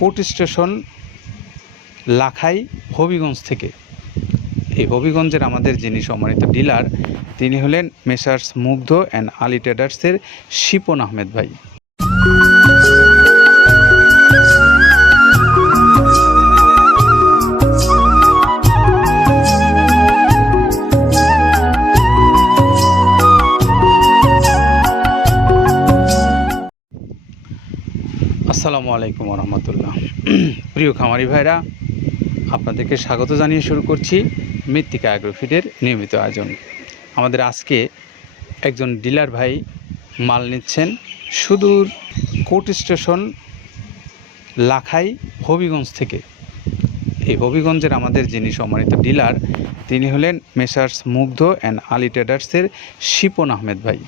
Court station Lakhai Habiganj থেকে। এই হবিগঞ্জের আমাদের যিনি সম্মানিত ডিলার তিনি হলেন মেসার্স মুগ্ধ অ্যান্ড আলী ট্রেডার্সের শিপন আহমেদ ভাই। আসসালামু আলাইকুম রহমতুল্লাহ। প্রিয় খামারি ভাইরা, আপনাদেরকে স্বাগত জানিয়ে শুরু করছি মৃত্তিকা অ্যাগ্রোফিডের নিয়মিত আয়োজন। আমাদের আজকে একজন ডিলার ভাই মাল নিচ্ছেন সুদূর কোর্ট স্টেশন লাখাই হবিগঞ্জ থেকে। এই হবিগঞ্জের আমাদের যিনি সম্মানিত ডিলার তিনি হলেন মেসার্স মুগ্ধ অ্যান্ড আলী ট্রেডার্সের শিপন আহমেদ ভাই।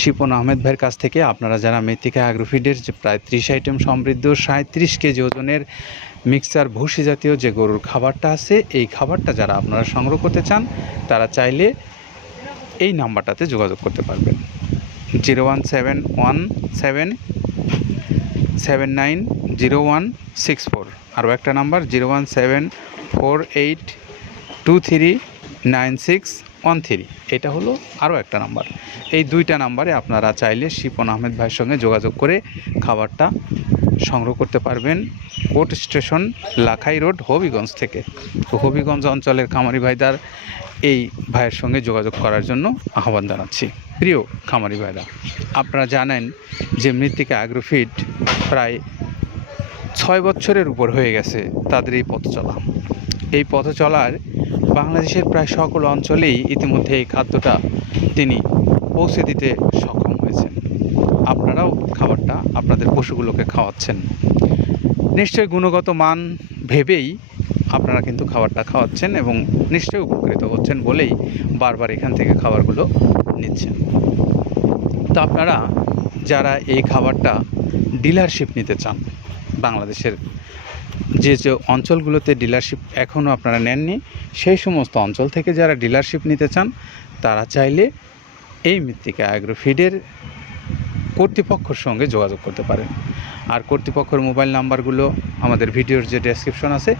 শিপন আহমেদ ভাইয়ের কাছ থেকে আপনারা যারা মৃত্তিকা অ্যাগ্রোফিডের যে প্রায় 30 আইটেম সমৃদ্ধ 37 কেজি ওজনের মিক্সার ভুসি জাতীয় যে গরুর খাবারটা আছে, এই খাবারটা যারা আপনারা সংগ্রহ করতে চান তারা চাইলে এই নাম্বারটাতে যোগাযোগ করতে পারবেন। 0171797906164। আরও একটা নাম্বার 01748239613। এটা হলো আরও একটা নাম্বার। এই দুইটা নাম্বারে আপনারা চাইলে শিপন আহমেদ ভাইয়ের সঙ্গে যোগাযোগ করে খাবারটা সংগ্রহ করতে পারবেন court station Lakhai road Habiganj থেকে। তো হবিগঞ্জ অঞ্চলের খামারি ভাইদার এই ভাইয়ের সঙ্গে যোগাযোগ করার জন্য আহ্বান জানাচ্ছি। প্রিয় খামারি ভাইরা, আপনারা জানেন যে মৃত্তিকা অ্যাগ্রোফিড প্রায় 6 বছরের উপর হয়ে গেছে তাদের এই পথ চলা। এই পথ চলার বাংলাদেশের প্রায় সকল অঞ্চলেই ইতিমধ্যে এই খাদ্যটা তিনি পৌঁছে দিতে সক্ষম হয়েছেন। আপনারাও খাবারটা আপনাদের পশুগুলোকে খাওয়াচ্ছেন, নিশ্চয়ই গুণগত মান ভেবেই আপনারা কিন্তু খাবারটা খাওয়াচ্ছেন এবং নিশ্চয়ই উপকৃত হচ্ছেন বলেই বারবার এখান থেকে খাবারগুলো নিচ্ছেন। তো আপনারা যারা এই খাবারটা ডিলারশিপ নিতে চান, বাংলাদেশের যে যে অঞ্চলগুলোতে ডিলারশিপ এখনও আপনারা নেননি সেই সমস্ত অঞ্চল থেকে যারা ডিলারশিপ নিতে চান তারা চাইলে এই মৃত্তিকা অ্যাগ্রোফিডের কর্তৃপক্ষের সঙ্গে যোগাযোগ করতে পারেন। আর কর্তৃপক্ষের মোবাইল নাম্বারগুলো আমাদের ভিডিওর যে ডেসক্রিপশন আছে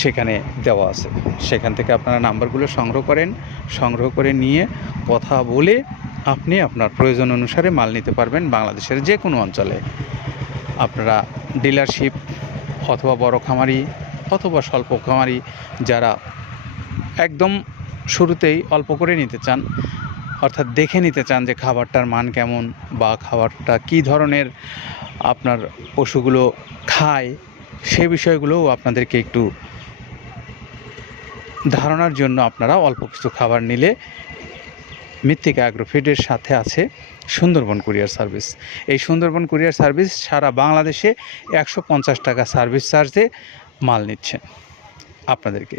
সেখানে দেওয়া আছে, সেখান থেকে আপনারা নাম্বারগুলো সংগ্রহ করে নিয়ে কথা বলে আপনি আপনার প্রয়োজন অনুসারে মাল নিতে পারবেন বাংলাদেশের যে কোনো অঞ্চলে। আপনারা ডিলারশিপ অথবা বড় খামারি অথবা স্বল্প খামারি যারা একদম শুরুতেই অল্প করে নিতে চান, অর্থাৎ দেখে নিতে চান যে খাবারটার মান কেমন বা খাবারটা কী ধরনের আপনার পশুগুলো খায়, সে বিষয়গুলোও আপনাদেরকে একটু ধারণার জন্য আপনারা অল্প কিছু খাবার নিলে মৃত্তিকা অ্যাগ্রোফিডের সাথে আছে সুন্দরবন কুরিয়ার সার্ভিস। এই সুন্দরবন কুরিয়ার সার্ভিস সারা বাংলাদেশে 150 টাকা সার্ভিস চার্জে মাল নিচ্ছেন আপনাদেরকে।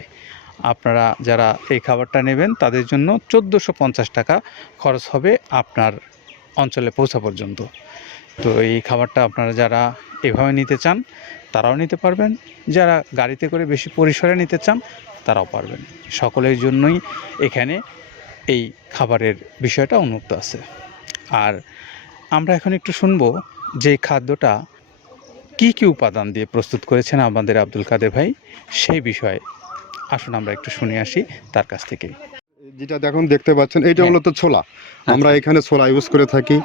আপনারা যারা এই খাবারটা নেবেন তাদের জন্য 1450 টাকা খরচ হবে আপনার অঞ্চলে পৌঁছা পর্যন্ত। তো এই খাবারটা আপনারা যারা এভাবে নিতে চান তারাও নিতে পারবেন, যারা গাড়িতে করে বেশি পরিসরে নিতে চান তারাও পারবেন। সকলের জন্যই এখানে এই খাবারের বিষয়টা উন্মুক্ত আছে। আর আমরা এখন একটু শুনবো যে খাদ্যটা কি কি উপাদান দিয়ে প্রস্তুত করেছেন আমাদের আব্দুল কাদের ভাই, সেই বিষয়ে আসুন আমরা একটু শুনে আসি তার কাছ থেকে। যেটা দেখুন দেখতে পাচ্ছেন এইটা হলো তো ছোলা। আমরা এখানে ছোলা ইউজ করে থাকি।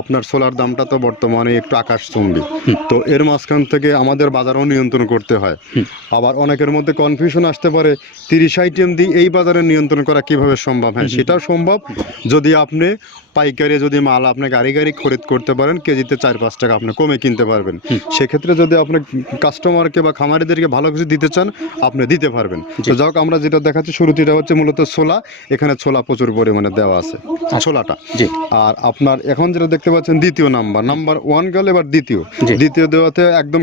আপনার ছোলার দামটা তো বর্তমানে একটু আকাশচুম্বী। তো এর মাঝখান থেকে আমাদের বাজারও নিয়ন্ত্রণ করতে হয়। আবার অনেকের মধ্যে কনফিউশন আসতে পারে 30 আইটেম দিয়ে এই বাজারে নিয়ন্ত্রণ করা কিভাবে সম্ভব। হ্যাঁ, সেটাও সম্ভব যদি আপনি পাইকারি যদি মাল আপনি গাড়ি খরিদ করতে পারেন, কেজিতে 4-5 টাকা আপনি কমে কিনতে পারবেন। সেক্ষেত্রে যদি আপনি কাস্টমারকে বা খামারিদেরকে ভালো কিছু দিতে চান আপনি দিতে পারবেন। তো যাক, আমরা যেটা দেখাচ্ছি শুরুতে এটা হচ্ছে মূলত ছোলা। এখানে ছোলা প্রচুর পরিমাণে দেওয়া আছে ছোলাটা। আর আপনার এখন যেটা দেখতে পাচ্ছেন দ্বিতীয় নাম্বার 1 গেল, এবার দ্বিতীয় দেওয়াতে একদম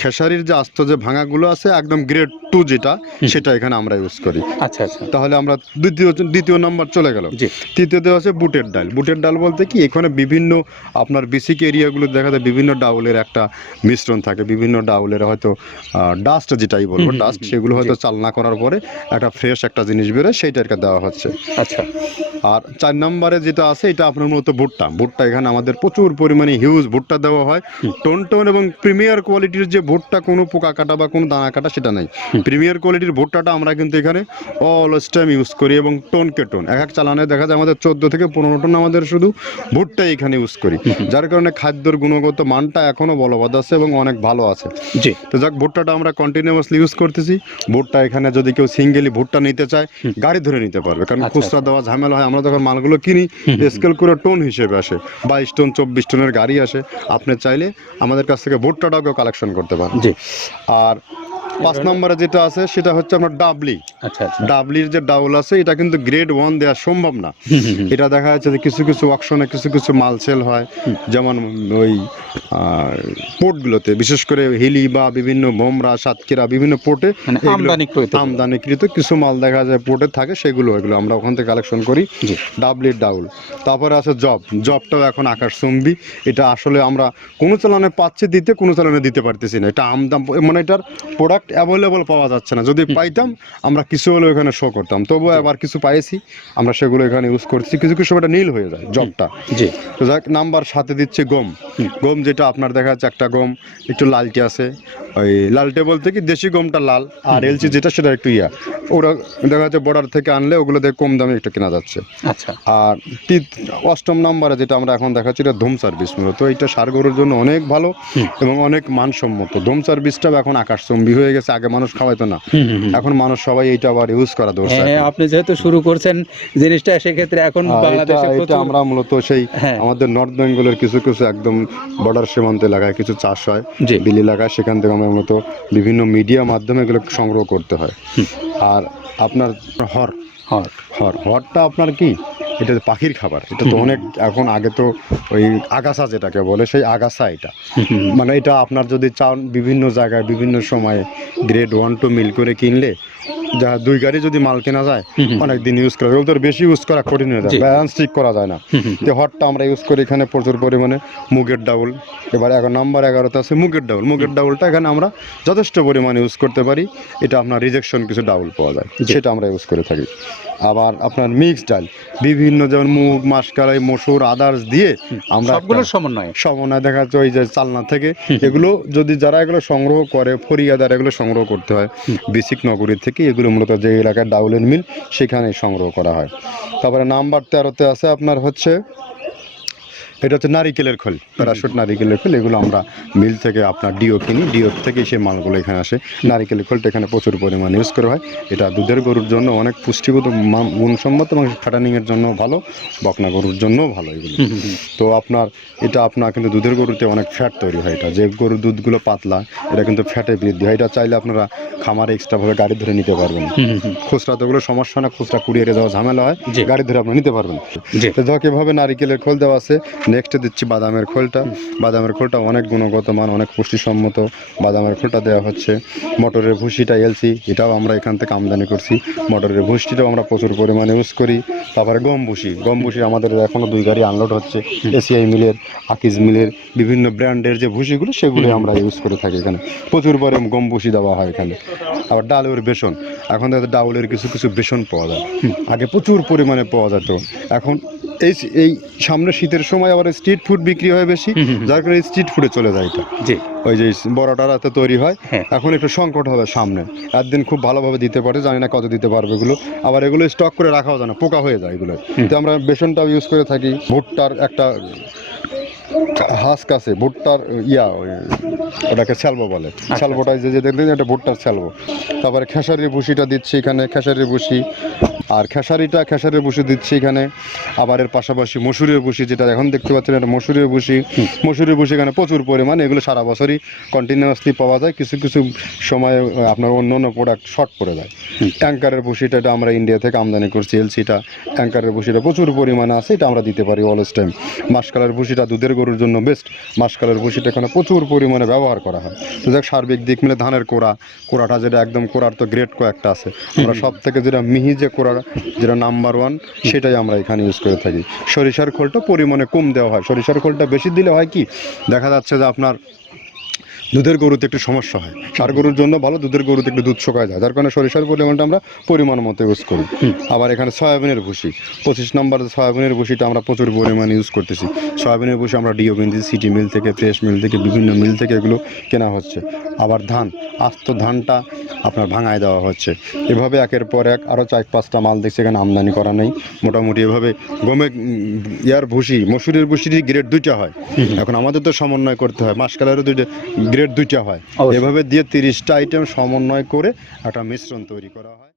খেসারির যে আস্ত যে ভাঙাগুলো আছে একদম গ্রেড 2 যেটা, সেটা এখানে আমরা ইউজ করি। আচ্ছা, তাহলে আমরা দ্বিতীয় নাম্বার চলে গেল। তৃতীয় দেওয়া আছে বুটের ডাল বলতে কি এখানে বিভিন্ন আপনার বেসিক এরিয়াগুলো দেখা যায় বিভিন্ন ডাউলের একটা মিশ্রণ থাকে, বিভিন্ন ডাউলের হয়তো ডাস্ট যেটাই বলবো ডাস্ট, সেগুলো হয়তো চালনা করার পরে একটা ফ্রেশ একটা জিনিস বেরোয়, সেইটাকে দেওয়া হচ্ছে। আচ্ছা, আর 4 নম্বরে যেটা আছে এটা আপনার মূলত ভুট্টা। ভুট্টা এখানে আমাদের প্রচুর পরিমাণে হিউজ ভুট্টা দেওয়া হয়। টোন এবং প্রিমিয়ার কোয়ালিটির যে ভুট্টা, কোনো পোকা কাটা বা কোনো দানা কাটা সেটা নাই। প্রিমিয়ার কোয়ালিটির ভুট্টাটা আমরা কিন্তু এখানে অলওয়েজ টাইম ইউজ করি, এবং টোনকে টোন এক চালানে দেখা যায় আমাদের 14 থেকে 15 টন আমাদের শুধু ভুট্টা এখানে ইউজ করি, যার কারণে খাদ্যর গুণগত মানটা এখনো বলবৎ আছে এবং অনেক ভালো আছে। জি। তো যাক, ভুট্টাটা আমরা কন্টিনিউয়াসলি ইউজ করতেছি। ভুট্টা এখানে যদি কেউ সিঙ্গেলি ভুট্টা নিতে চায় গাড়ি ধরে নিতে পারবে, কারণ খুচরা দেওয়া ঝামেলা হয়। আমরা যখন মালগুলো কিনি স্কেল করে টোন হিসেবে আসে, 22 টন 24 টনের গাড়ি আসে। আপনি চাইলে আমাদের কাছ থেকে ভুট্টাটাও কেউ কালেকশন করতে পারেন। জি। আর 5 নম্বরে যেটা আছে সেটা হচ্ছে আপনার ডাবলি। আচ্ছা আচ্ছা। ডাবলির যে ডাউল আছে এটা কিন্তু গ্রেড 1 দেওয়া সম্ভব না। এটা দেখা যাচ্ছে যে কিছু কিছু অকশনে কিছু কিছু মাল সেল হয়, যেমন ওই পোর্টগুলোতে, বিশেষ করে হিলি বা বিভিন্ন বোমরা, সাতক্ষীরা বিভিন্ন পোর্টে আমদানিকৃত কিছু মাল দেখা যায় পোর্টে থাকে, এগুলো আমরা ওখান থেকে কালেকশন করি। ডাবলির ডাউল। তারপরে আছে জবটাও এখন আকাশচুম্বী। এটা আসলে আমরা কোনো চালানে পাচ্ছি দিতে, কোনো চালানে দিতে পারতেছি না। এটা আমদাম, মানে এটার প্রোডাক্ট অ্যাভেলেবল পাওয়া যাচ্ছে না। যদি পাইতাম আমরা কিছু হলেও এখানে শো করতাম, তবুও আবার কিছু পাইছি আমরা, সেগুলো এখানে ইউজ করছি। কিছু কিছু এটা নীল হয়ে যায় জবটা। তো যাক, নাম্বার 7 দিচ্ছে গম। যেটা আপনার দেখা যাচ্ছে একটা গম একটু লালটে আছে, ওই লালটে বলতে কি দেশি গমটা লাল, আর এলচি যেটা সেটা একটু ওরা দেখা যাচ্ছে বর্ডার থেকে আনলে ওগুলো দেখে কম দামে একটু কেনা যাচ্ছে। আচ্ছা। আর 8ম নম্বরে যেটা আমরা এখন দেখাচ্ছি এটা ধুম সার্ভিস। মূলত এটা ষাঁড় গরুর জন্য অনেক ভালো এবং অনেক মানসম্মত। ধুম সার্ভিসটাও এখন আকাশচুম্বী হয়ে গেছে। আগে মানুষ খাওয়াইতো না, এখন মানুষ সবাই এইটা আবার ইউজ করা দরকার। আপনি যেহেতু শুরু করছেন জিনিসটা, সেক্ষেত্রে এখন বাংলাদেশে এটা আমরা মূলত সেই আমাদের নর্থ বেঙ্গলের কিছু কিছু একদম বর্ডার সীমান্ত এলাকায় কিছু চাষ হয়, বিল এলাকায়, সেখান থেকে আমরা মূলত বিভিন্ন মিডিয়া মাধ্যমে এগুলো সংগ্রহ করতে হয়। আর আপনার হরটা আপনার কি, এটা পাখির খাবার। এটা তো অনেক এখন, আগে তো ওই আগাছা যেটাকে বলে সেই আগাছা, এটা মানে এটা আপনার যদি চান বিভিন্ন জায়গায় বিভিন্ন সময়ে গ্রেড 1 2 মিল করে কিনলে যা 2 গাড়ি যদি মাল কেনা যায় অনেক দিন ইউজ করা যায়। ওদের বেশি ইউজ করা কঠিন হয়ে যায়, ব্যালেন্স ঠিক করা যায় না। তো হটটা আমরা ইউজ করি এখানে প্রচুর পরিমাণে। মুগের ডাউল, এবার নাম্বার 11তে আছে মুগের ডাউল। মুগের ডাউলটা এখানে আমরা যথেষ্ট পরিমাণে ইউজ করতে পারি। এটা আপনার রিজেকশন কিছু ডাউল পাওয়া যায়, সেটা আমরা ইউজ করে থাকি। আবার আপনার মিক্সড ডাল বিভিন্ন, যেমন মুগ, মাসকলাই, মসুর, আদার্স দিয়ে আমরা সবগুলোর সমন্বয় দেখা যাচ্ছে ওই যে চালনা থেকে। এগুলো যদি যারা এগুলো সংগ্রহ করে, ফরিয়াদার এগুলো সংগ্রহ করতে হয় বেসিক নগরীর থেকে। এগুলো মূলত যে এলাকায় ডাউলের মিল সেখানে সংগ্রহ করা হয়। তারপরে নাম্বার 13তে আছে আপনার হচ্ছে, এটা হচ্ছে নারিকেলের খোল, প্যারাশুট নারিকেলের খোল। এগুলো আমরা মিল থেকে আপনার ডিও কিনি, ডিও থেকে সেই মালগুলো এখানে আসে। নারিকেলের খোলটা এখানে প্রচুর পরিমাণে ইউজ করা হয়। এটা দুধের গরুর জন্য অনেক পুষ্টিগত গুণসম্মত এবং ফ্যাটানিংয়ের জন্য ভালো, বকনা গরুর জন্যও ভালো এগুলো। তো আপনার এটা আপনার কিন্তু দুধের গরুতে অনেক ফ্যাট তৈরি হয়। এটা যে গরুর দুধগুলো পাতলা, এটা কিন্তু ফ্যাটে বৃদ্ধি হয়। এটা চাইলে আপনারা খামারে এক্সট্রাভাবে গাড়ি ধরে নিতে পারবেন। খুচরা তো ওগুলো সমস্যা না, খুচরা কুরিয়ারে যাওয়া ঝামেলা হয়, গাড়ি ধরে আপনি নিতে পারবেন। তো যাক, এভাবে নারিকেলের খোল দেওয়া আছে। নেক্সট দিচ্ছি বাদামের খোলটা। বাদামের খোলটা অনেক গুণগত মান, অনেক পুষ্টিসম্মত। বাদামের খোলটা দেওয়া হচ্ছে। মটরের ভুসিটা এলসি, এটাও আমরা এখান থেকে আমদানি করছি। মটরের ভুসিটাও আমরা প্রচুর পরিমাণে ইউজ করি। তারপরে গম ভুসি আমাদের এখনও 2 গাড়ি আনলোড হচ্ছে। এসিআই মিলের, আকিজ মিলের বিভিন্ন ব্র্যান্ডের যে ভুসিগুলো সেগুলো আমরা ইউজ করে থাকি। এখানে প্রচুর পরিমাণে গম ভুসি দেওয়া হয় এখানে। আবার ডালের বেসন, এখন ডাউলের কিছু কিছু বেসন পাওয়া যায়, আগে প্রচুর পরিমাণে পাওয়া যেত। এখন এই সামনে শীতের সময় আবার স্ট্রিট ফুড বিক্রি হয় বেশি, যার কারণে স্ট্রিট ফুডে চলে যায় এটা। ওই যে বড়টা রাতে তৈরি হয়, এখন একটু সংকট হবে সামনে। একদিন খুব ভালোভাবে দিতে পারে, জানি না কত দিতে পারবে এগুলো। আবার এগুলো স্টক করে রাখাও যায় না, পোকা হয়ে যায় এগুলো। তো আমরা বেসনটাও ইউজ করে থাকি। ভুট্টার একটা হাস্ক আছে, ভুট্টার ওটাকে স্যালবো বলে। স্যালবোটা যে দেখলেন এটা ভুট্টার স্যালবো। তারপরে খেসারির ভুসিটা দিচ্ছি এখানে, খেসারির ভুসি। আর খেসারির ভুসি দিচ্ছি এখানে। আবার এর পাশাপাশি মসুরের ভুসি, যেটা এখন দেখতে পাচ্ছেন এটা মসুরের ভুসি। মসুরের ভুসি এখানে প্রচুর পরিমাণে, এগুলো সারা বছরই কন্টিনিউয়াসলি পাওয়া যায়। কিছু কিছু সময় আপনার অন্য প্রোডাক্ট শর্ট পড়ে যায়। ট্যাঙ্কারের ভুসিটা এটা আমরা ইন্ডিয়া থেকে আমদানি করছি, এলসিটা। ট্যাঙ্কারের ভুসিটা প্রচুর পরিমাণে আছে, এটা আমরা দিতে পারি অলওয়েজ টাইম। মাসকালের ভুসিটা দুধের গরুর জন্য বেস্ট। মাসকালের ভুসিটা এখানে প্রচুর পরিমাণে ব্যবহার করা হয়। তো দেখ, সার্বিক দিক মিলে ধানের কোড়াটা যেটা একদম, কোড়ার তো গ্রেড কয়েকটা আছে, আমরা সব থেকে যেটা মিহি যে কোড়া, যেটা নাম্বার 1, সেটাই আমরা এখানে ইউজ করে থাকি। সরিষার খোলটা পরিমাণে কম দেওয়া হয়। সরিষার খোলটা বেশি দিলে হয় কি, দেখা যাচ্ছে যে আপনার দুধের গরুতে একটু সমস্যা হয়, ষাঁড় গরুর জন্য ভালো, দুধের গরুতে একটু দুধ শুকায় যায়, যার কারণে সরিষার পরিমাণটা আমরা পরিমাণ মতো ইউজ করি। আবার এখানে সয়াবিনের ভুসি 25 নম্বর সয়াবিনের ভুসিটা আমরা প্রচুর পরিমাণে ইউজ করতেছি। সয়াবিনের ভুসি আমরা ডিও কিনতেছি সিটি মিল থেকে, ফ্রেশ মিল থেকে, বিভিন্ন মিল থেকে এগুলো কেনা হচ্ছে। আবার ধান, আস্ত ধানটা আপনার ভাঙায় দেওয়া হচ্ছে। এভাবে একের পর এক আরও 4-5টা মাল দেখছি এখানে আমদানি করা নেই। মোটামুটি এভাবে গমে ইয়ার ভুসি, মসুরের ভুসির গ্রেড 2টা হয়। এখন আমাদের তো সমন্বয় করতে হয়, মাসকালেরও গ্রেড 2টা হয়। অবশ্যই। এভাবে দিয়ে 30টা আইটেম সমন্বয় করে একটা মিশ্রণ তৈরি করা হয়।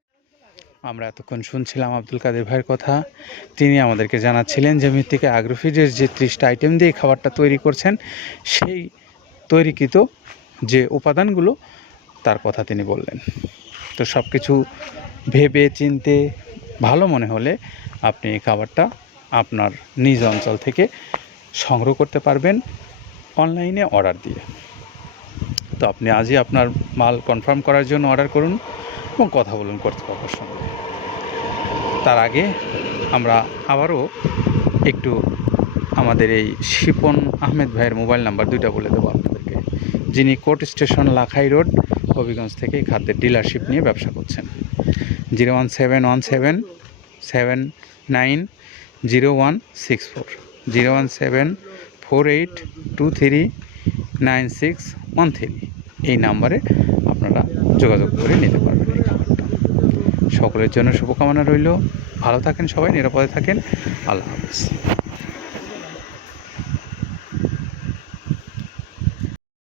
আমরা এতক্ষণ শুনছিলাম আব্দুল কাদের ভাইয়ের কথা। তিনি আমাদেরকে জানাচ্ছিলেন যে মৃত্তিকা অ্যাগ্রোফিডের যে 30টা আইটেম দিয়ে খাবারটা তৈরি করছেন, সেই তৈরিকৃত যে উপাদানগুলো তার কথা তিনি বললেন। তো সব কিছু ভেবে চিনতে ভালো মনে হলে আপনি এই খাবারটা আপনার নিজ অঞ্চল থেকে সংগ্রহ করতে পারবেন অনলাইনে অর্ডার দিয়ে। তো আপনি আজই আপনার মাল কনফার্ম করার জন্য অর্ডার করুন এবং কথা বলুন কর্তৃপক্ষের সঙ্গে। তার আগে আমরা আবারও একটু আমাদের এই শিপন আহমেদ ভাইয়ের মোবাইল নাম্বার 2টা বলে দেবো আপনাদেরকে, যিনি court station Lakhai road Habiganj থেকে এই খাদ্যের ডিলারশিপ নিয়ে ব্যবসা করছেন। 01717790164, 01748239613 এই নাম্বারে আপনারা যোগাযোগ করে নিতে পারবেন এই খাবারটা। সকলের জন্য শুভকামনা রইল। ভালো থাকেন সবাই, নিরাপদে থাকেন। আল্লাহ হাফেজ।